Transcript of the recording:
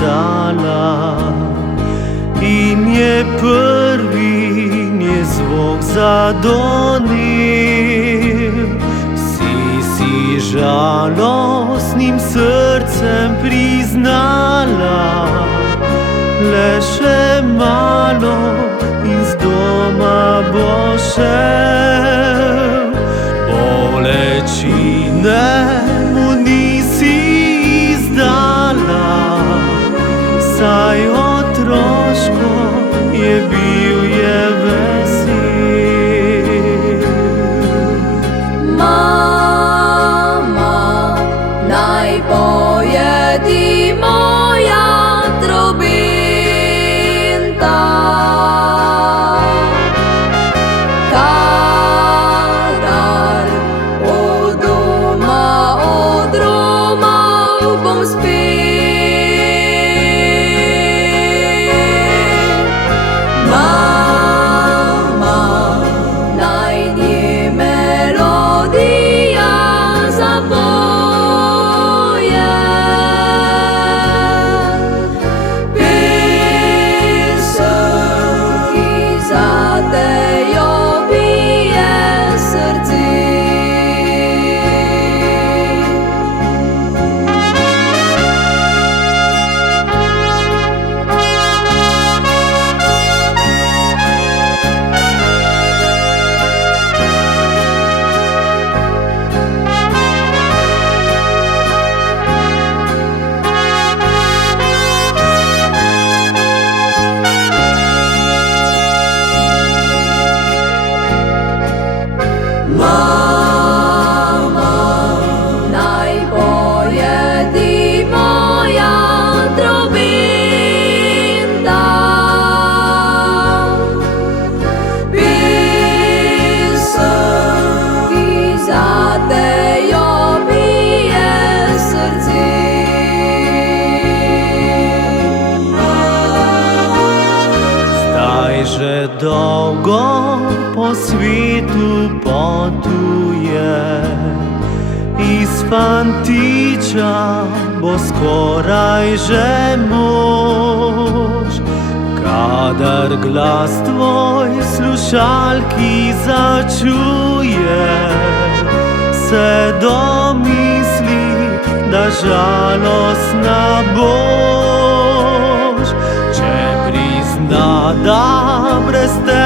dala. In je prvi nje zvok zadonil. Si žalostnim srcem priznala, le še malo in z doma bo šel. Bolečine mu nisi izdala, saj otroško je bil je vesel. Pojedi moja trobenta, kadar od doma odromal bom spet. Mama, naj nje melodija zapoje. Že dolgo po svetu potuje, iz fantiča bo skoraj že mož. Kadar glas tvoj slušalki začuje, se domisli, da žalostna boš. Če prizna, da brez tebe